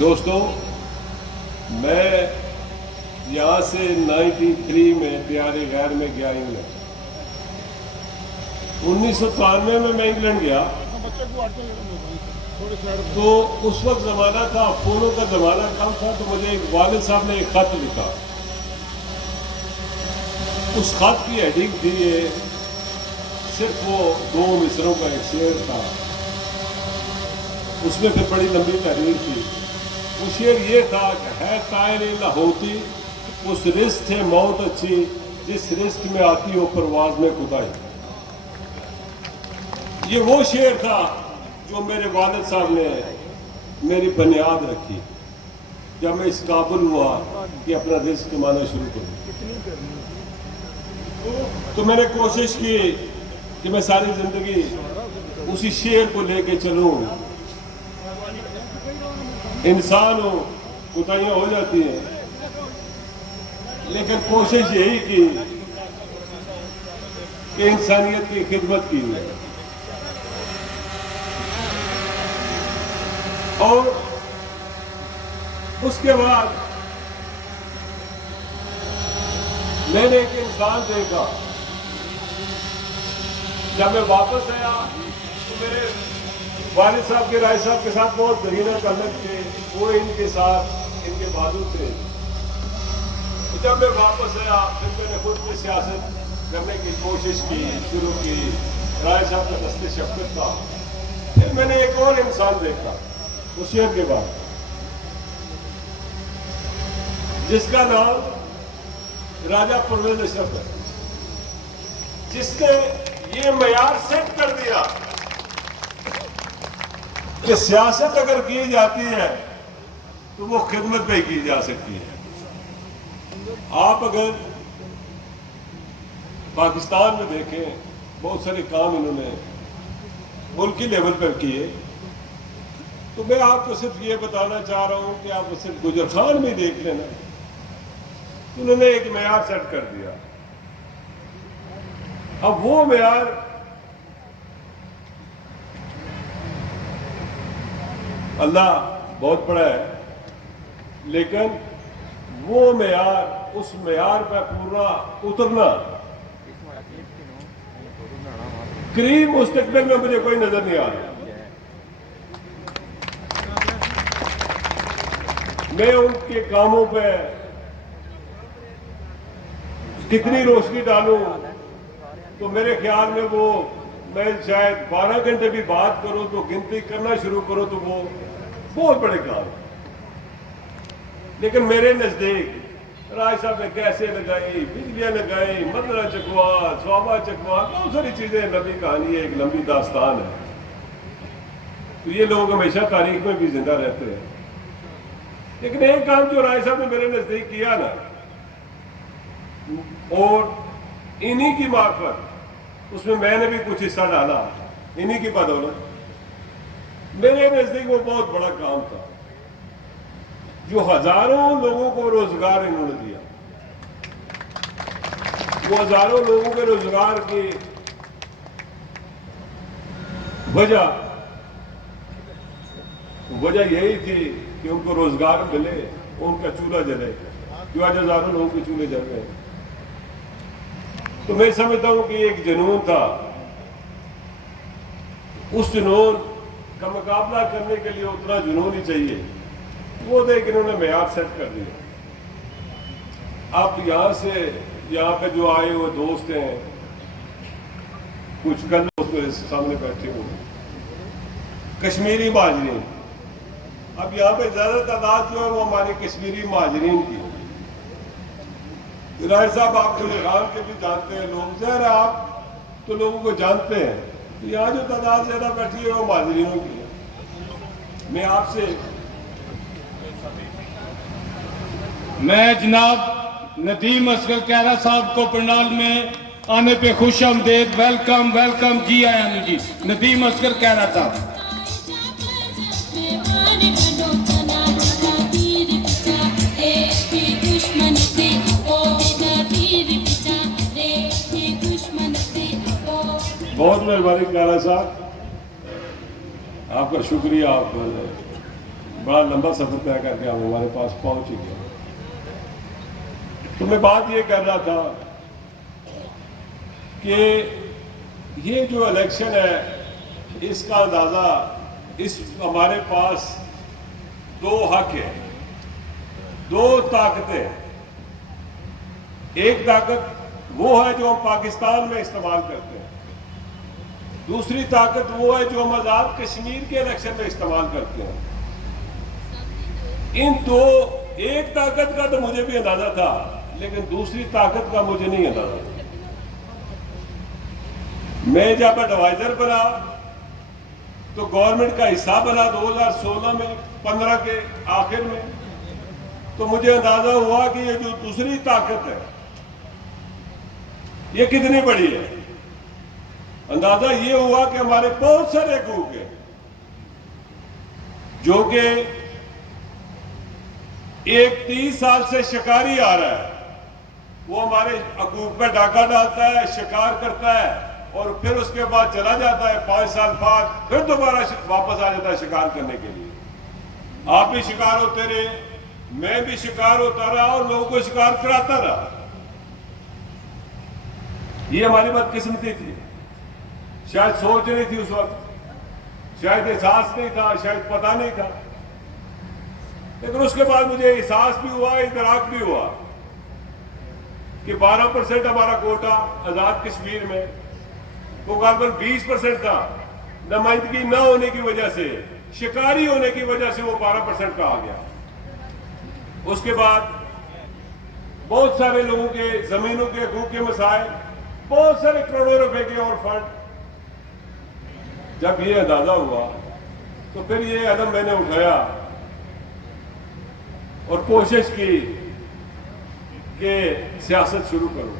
दोस्तों, मैं यहाँ से 93 में प्यारे गैर में गया इंग्लैंड। 1993 में मैं इंग्लैंड गया तो उस वक्त ज़माना था, फ़ोनों का ज़माना कम था, तो मुझे एक वालिद साहब ने एक ख़त लिखा। उस ख़त की हेडिंग थी ये, सिर्फ वो 2 मिसरों का एक शेर था, उसमें फिर बड़ी लंबी तहरीर थी। वो शेर ये था कि है तायर न होती उस रिश्त है मौत अच्छी, जिस रिश्त में आती हो परवाज में खुदाई। ये वो शेर था जो मेरे वालिद साहब ने मेरी बुनियाद रखी जब मैं इस काबुल हुआ कि अपना रिस्क कमाना शुरू करूं। तो मैंने कोशिश की कि मैं सारी जिंदगी उसी शेर को लेके चलूं। इंसान हो, कोताहियां हो जाती हैं, लेकिन कोशिश यही की कि इंसानियत की खिदमत की है। और उसके बाद मैंने एक इंसान देखा। जब मैं वापस आया तो मेरे वालिद साहब के राय साहब के साथ बहुत दरीना ताल्लुक थे, वो इनके साथ इनके बाजू थे। तो जब मैं वापस आया फिर मैंने खुद की सियासत करने की कोशिश की, शुरू की। राय साहब का दस्ते शफ़क़त था। फिर मैंने एक और इंसान देखा उस शेर के बाद, जिसका नाम राजा परवेज अशरफ है, जिसने ये मयार सेट कर दिया कि सियासत अगर की जाती है तो वो खिदमत पे की जा सकती है। आप अगर पाकिस्तान में देखें, बहुत सारे काम इन्होंने मुल्की लेवल पर किए। तो मैं आपको सिर्फ ये बताना चाह रहा हूं कि आप सिर्फ गुजर खान में देख लेना, उन्होंने एक मेयार सेट कर दिया। अब वो मेयार अल्लाह बहुत बड़ा है, लेकिन वो मेयार, उस मेयार पर पूरा उतरना करीब मुस्तकबिल में मुझे कोई नजर नहीं आ रहा। मैं उनके कामों पे कितनी रोशनी डालूं तो मेरे ख्याल में वो, मैं शायद 12 घंटे भी बात करूं तो गिनती करना शुरू करूं तो वो बहुत बड़े काम। लेकिन मेरे नजदीक राय साहब ने कैसे लगाई, बिजलियां लगाई, मदरा चकवा, स्वाबा चकवा, बहुत सारी चीजें, लंबी कहानी है, एक लंबी दास्तान है। तो ये लोग हमेशा तारीख में भी जिंदा रहते हैं। लेकिन एक काम जो राय साहब ने मेरे नजदीक किया ना, और इन्हीं की मार्फत, उसमें मैंने भी कुछ हिस्सा डाला, इन्हीं की बदौलत मेरे नजदीक वो बहुत बड़ा काम था जो हजारों लोगों को रोजगार इन्होंने दिया। वो हजारों लोगों के रोजगार की वजह यही थी कि उनको रोजगार मिले, उनका चूल्हा जले, जो आज हजारों लोगों के चूल्हे जल रहे हैं। तो मैं समझता हूं कि एक जुनून था, उस जुनून का मुकाबला करने के लिए उतना जुनून ही चाहिए। वो देख इन्होंने मेयार सेट कर दिया। अब यहां से यहाँ पे जो आए हुए दोस्त हैं, कुछ कल मेरे सामने बैठे हुए कश्मीरी महाजरीन, अब यहाँ पे ज्यादा तादाद जो है वो हमारे कश्मीरी महाजरीन की। राय साहब आप खान के भी जानते हैं लोग, ज़ाहिर है आप तो लोगों को जानते हैं। तो यहाँ जो तादाद ज्यादा बैठी है वो महाजरीनों की है। मैं आपसे, मैं जनाब नदीम असगर कैरा साहब को पंडाल में आने पे खुश आमदेद, वेलकम वेलकम, जी आया जी। नदीम असगर कैरा साहब। बहुत मेहरबानी कैरा साहब, आपका शुक्रिया। आप बड़ा लंबा सफर तय करके आप हमारे पास पहुंच ही गए। तो मैं बात ये कर रहा था कि ये जो इलेक्शन है इसका अंदाजा इस हमारे पास दो हक है, दो ताकतें। एक ताकत वो है जो हम पाकिस्तान में इस्तेमाल करते हैं, दूसरी ताकत वो है जो हम आजाद कश्मीर के इलेक्शन में इस्तेमाल करते हैं। इन दो, एक ताकत का तो मुझे भी अंदाजा था, लेकिन दूसरी ताकत का मुझे नहीं अंदाजा था। मैं जब एडवाइजर बना तो गवर्नमेंट का हिस्सा बना 2016 में, 15 के आखिर में, तो मुझे अंदाजा हुआ कि ये जो दूसरी ताकत है ये कितनी बड़ी है। अंदाजा ये हुआ कि हमारे बहुत सारे हकूक हैं जो कि एक 30 साल से शिकारी आ रहा है, वो हमारे हकूक पर डाका डालता है, शिकार करता है और फिर उसके बाद चला जाता है। 5 साल बाद फिर दोबारा वापस आ जाता है शिकार करने के लिए। आप भी शिकार होते रहे, मैं भी शिकार होता रहा और लोगों को शिकार कराता रहा। ये हमारी बदकिस्मती थी, शायद सोच नहीं थी उस वक्त, शायद एहसास नहीं था, शायद पता नहीं था। लेकिन उसके बाद मुझे एहसास भी हुआ, इदराक भी हुआ कि 12% हमारा कोटा आजाद कश्मीर में, वो गालबन 20% था। नुमाइंदगी न होने की वजह से, शिकारी होने की वजह से वो 12% का आ गया। उसके बाद बहुत सारे लोगों के जमीनों के हकूक के मसाइल, बहुत सारे करोड़ों रुपए के और फंड। जब ये अंदाजा हुआ तो फिर ये कदम मैंने उठाया और कोशिश की कि सियासत शुरू करूं।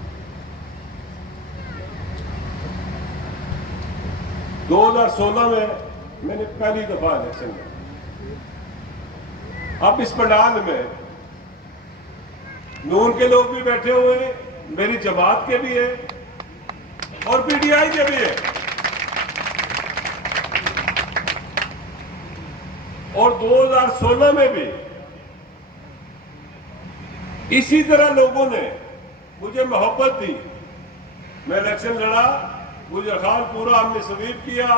2016 में मैंने पहली दफा इलेक्शन किया। अब इस पंडाल में नून के लोग भी बैठे हुए हैं, मेरी जमात के भी है और पीटीआई के भी है। और 2016 में भी इसी तरह लोगों ने मुझे मोहब्बत दी। मैं इलेक्शन लड़ा, मुझे खान पूरा हमने स्वीप किया,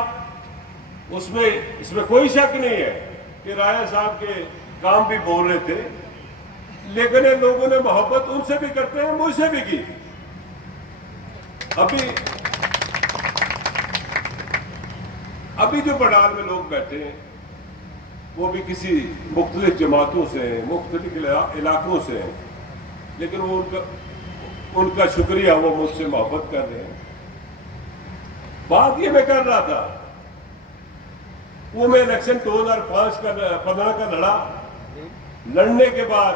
इसमें कोई शक नहीं है कि राय साहब के काम भी बोल रहे थे, लेकिन इन लोगों ने मोहब्बत उनसे भी करते हैं, मुझसे भी की। अभी जो पंडाल में लोग बैठे हैं वो भी किसी मुख्तलिफ जमातों से, मुख्तलिफ इलाकों से हैं, लेकिन वो उनका शुक्रिया, वो मुझसे मोहब्बत कर रहे हैं। बात ये मैं कर रहा था, वो मैं इलेक्शन 2015 का लड़ा। लड़ने के बाद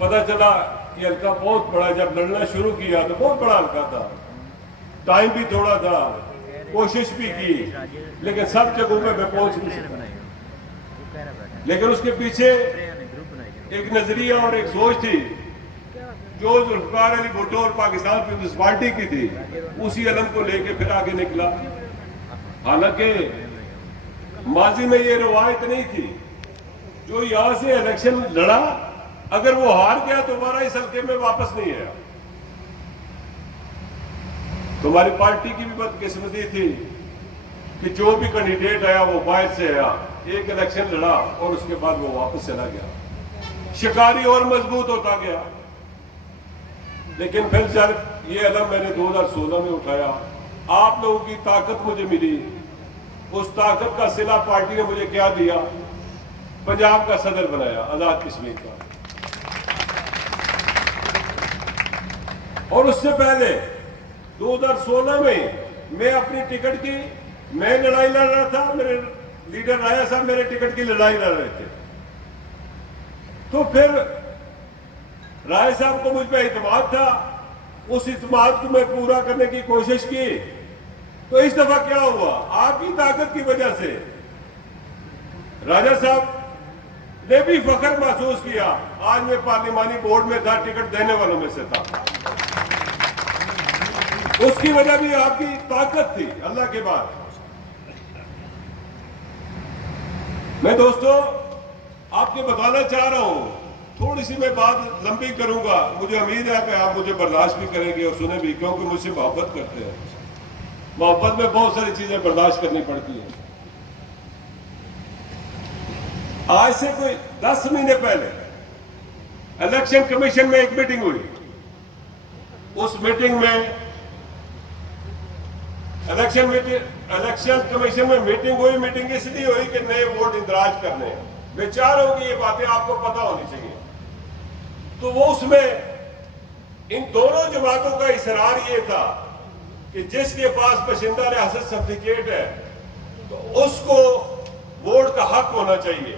पता चला कि हल्का बहुत बड़ा, जब लड़ना शुरू किया तो बहुत बड़ा हल्का था, टाइम भी थोड़ा था, कोशिश भी की, लेकिन सब जगहों पे मैं पहुंच नहीं सका। लेकिन उसके पीछे एक नजरिया और एक सोच थी जो जुल्फकार अली भुट्टो और पाकिस्तान पीपल्स पार्टी की थी, उसी अलम को लेके फिर आगे निकला। हालांकि माजी में ये रवायत नहीं थी, जो यहां से इलेक्शन लड़ा अगर वो हार गया दोबारा इस हल्के में वापस नहीं आया। तुम्हारी पार्टी की भी बदकिस्मती थी कि जो भी कैंडिडेट आया वो बाहर से आया, एक इलेक्शन लड़ा और उसके बाद वो वापस चला गया, शिकारी और मजबूत होता गया। लेकिन फिर जब ये अलम मैंने 2016 में उठाया, आप लोगों की ताकत मुझे मिली। उस ताकत का सिला पार्टी ने मुझे क्या दिया, पंजाब का सदर बनाया, आजाद कश्मीर का। और उससे पहले 2016 में मैं अपनी टिकट की मैं लड़ाई लड़ रहा था, मेरे लीडर राया साहब मेरे टिकट की लड़ाई लड़ रहे थे। तो फिर राय साहब को मुझ पर इत्मीनान था, उस इत्मीनान को मैं पूरा करने की कोशिश की। तो इस दफा क्या हुआ, आपकी ताकत की वजह से राजा साहब ने भी फख्र महसूस किया। आज मैं पार्लिमानी बोर्ड में था, टिकट देने वालों में से था। उसकी वजह भी आपकी ताकत थी, अल्लाह के बाद। मैं दोस्तों आपको बताना चाह रहा हूं, थोड़ी सी मैं बात लंबी करूंगा, मुझे उम्मीद है कि आप मुझे बर्दाश्त भी करेंगे और सुने भी, क्योंकि मुझसे मोहब्बत करते हैं। मोहब्बत में बहुत सारी चीजें बर्दाश्त करनी पड़ती हैं। आज से कोई 10 महीने पहले इलेक्शन कमीशन में एक मीटिंग हुई। उस मीटिंग में इलेक्शन कमीशन में मीटिंग हुई। मीटिंग इसलिए हुई कि नए वोट इंदराज करने हैं। मैं चाह रहा हूं कि ये बातें आपको पता होनी चाहिए। तो वो उसमें इन दोनों जमातों का इसरार ये था कि जिसके पास बशिंदा रियासत सर्टिफिकेट है तो उसको वोट का हक होना चाहिए।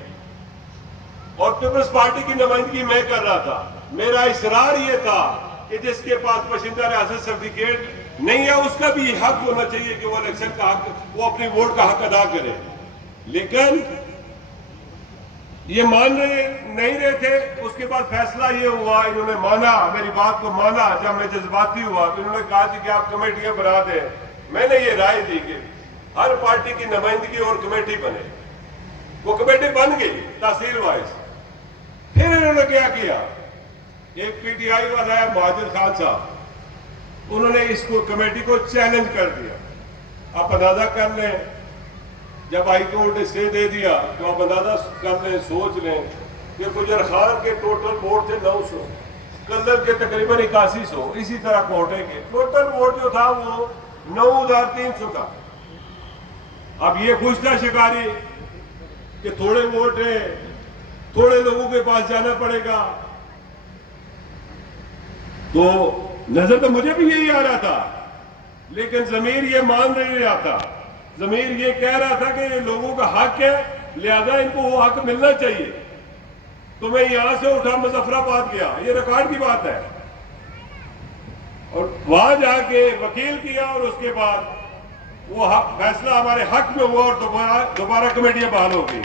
और पीपल्स पार्टी की नुमाइंदगी मैं कर रहा था। मेरा इसरार ये था कि जिसके पास बशिंदा रियासत सर्टिफिकेट नहीं है उसका भी हक होना चाहिए कि वो इलेक्शन का हक, वो अपनी वोट का हक अदा करे। लेकिन ये मान नहीं रहे थे। उसके बाद फैसला ये हुआ, इन्होंने माना, मेरी बात को माना। जब मैं जज्बाती हुआ तो इन्होंने कहा कि आप कमेटियां बना दें। मैंने ये राय दी कि हर पार्टी की नुमाइंदगी और कमेटी बने। वो कमेटी बन गई तहसील वाइज। फिर इन्होंने क्या किया, एक पीटीआई वाला है महाजिर खान साहब, उन्होंने इसको कमेटी को चैलेंज कर दिया। आप अंदाजा कर लें, जब हाईकोर्ट ने स्टे दे दिया तो आप अंदाजा कर लें, सोच लें कि गुजर खान के टोटल वोट थे 900, कल्लर के तकरीबन 8100, इसी तरह कोटे के टोटल वोट जो था वो 9300 था। अब ये खुश था शिकारी कि थोड़े वोट है, थोड़े लोगों के पास जाना पड़ेगा। तो नजर तो मुझे भी यही आ रहा था, लेकिन जमीर ये मान नहीं रहा था। जमीर ये कह रहा था कि ये लोगों का हक है, लिहाजा इनको वो हक मिलना चाहिए। तो मैं यहां से उठा मुजफ्फराबाद गया, ये रिकॉर्ड की बात है, और वहां जाके वकील किया और उसके बाद वो फैसला हमारे हक में हुआ और दोबारा कमेटियां बहाल हो गई।